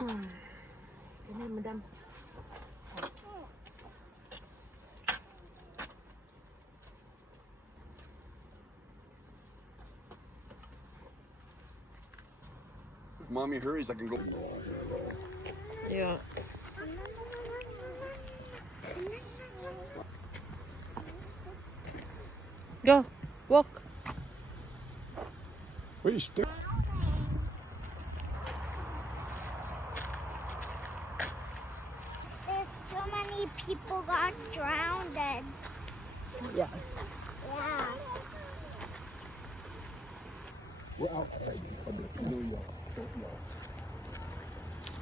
Ini madam. If mommy hurries, I can go. Yeah. Go, walk. Wait, still. There's too many people got drowned. Yeah. Yeah. We're outside of the New York.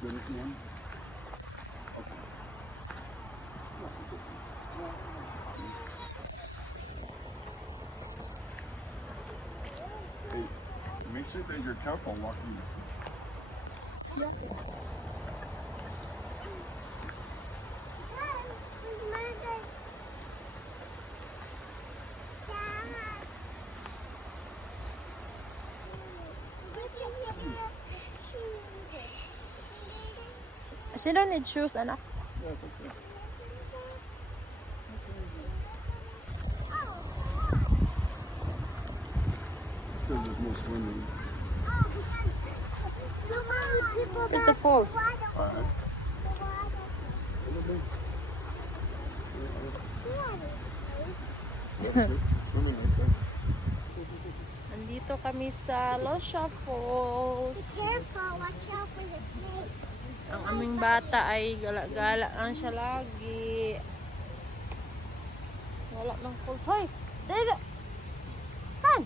Good again? Hey, make sure that you're careful walking. She don't need shoes, anak. Because there's no swimming. Where's the falls? Alright. Swimming right there. Nandito kami sa Losha Falls. Careful, watch out for the snakes. Ang aming bata ay gala-gala lang siya lagi. Wala ng falls. Hoy! Dali! Han!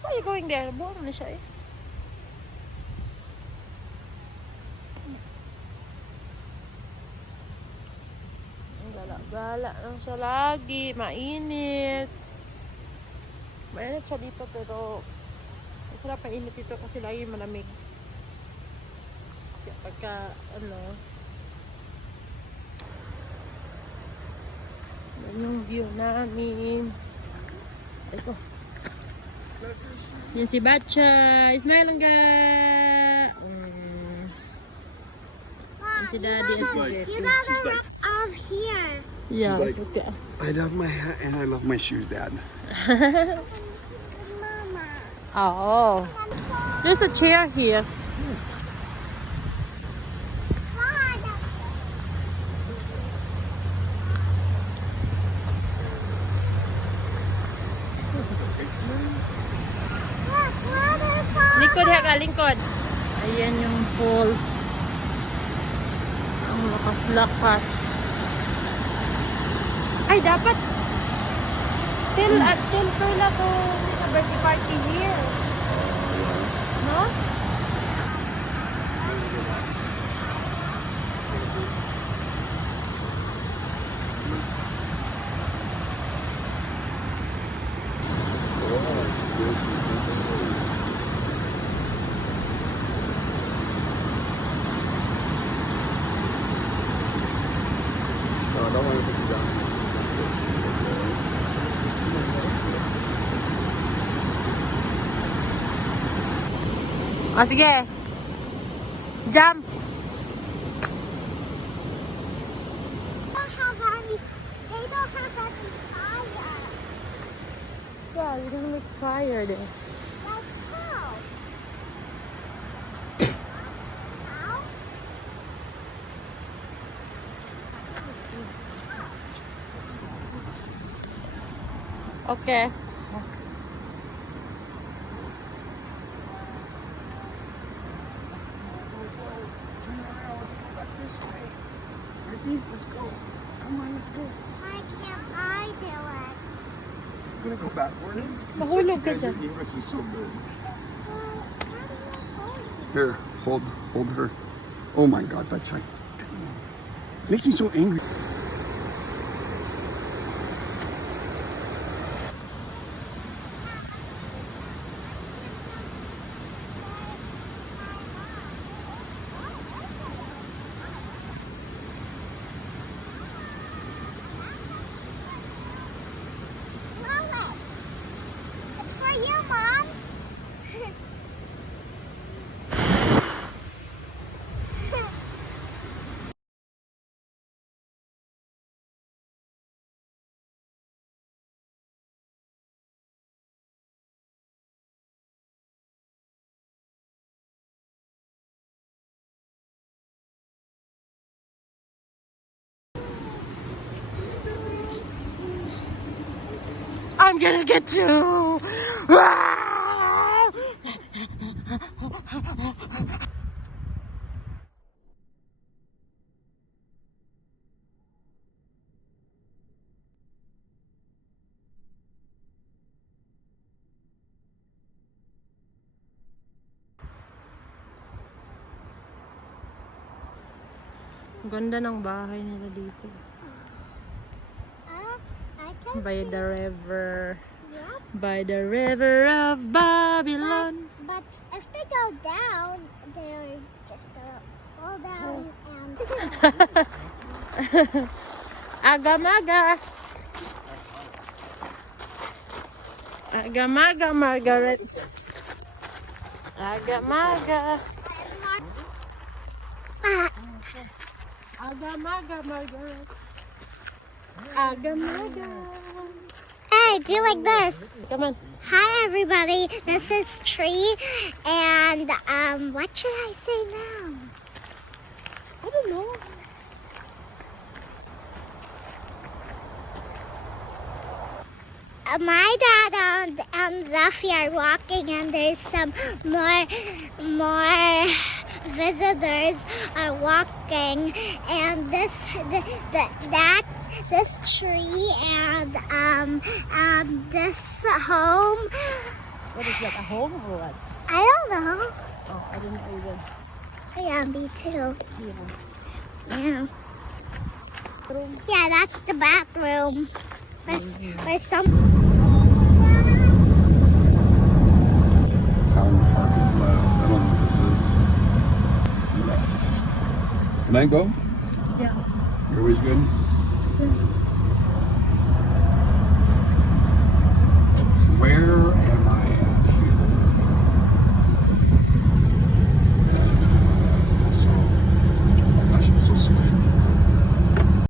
Why are you going there? Buwan na siya eh. Gala-gala lang siya lagi. Mainit. Mainit siya dito pero masarap ang init dito kasi lagi malamig. Kaya pagka ano yan yung view namin. Ito. Yan si Batcha. Ismail ang ga. Yan si Daddy. You gotta run off here. Yeah. She's Okay. I love my hat and I love my shoes, Dad. Mama. Oh. There's a chair here. Lingkod ha, lingkod. Ayan yung falls. Ang lakas-lakas. Ay, dapat chill at chill na to sa birthday party here. No? No, I don't want to put you down. O, sige. Jump. They don't have any fire. Yeah, you're gonna make fire there. Like how? How? Okay. This way. Ready? Let's go. Come on, let's go. Why can't I do it? I'm gonna go backwards. Mahulog ka Your dyan. English is so good. Well, Here, hold her. Oh my God, that's like, damn. Makes me so angry. I'm gonna get you! Ah! Ganda ng bahay nila dito. I can By see. the river. Yep. By the river of Babylon. But if they go down, they're just gonna fall down and. Agamaga. Agamaga, Margaret. Agamaga. Agamaga, Margaret. Agamaga. Hey, do like this. Come on. Hi everybody, this is Tree, and what should I say now? I don't know. My dad and Zephy are walking, and there's some more visitors are walking, and this tree and this home. What is that? A home or what? I don't know. Oh, I didn't even. Yeah, me too. Yeah. Yeah. Yeah, that's the bathroom. There's some. Town park is left. I don't know what this is. Left. Can I go? Yeah. You're always good? Where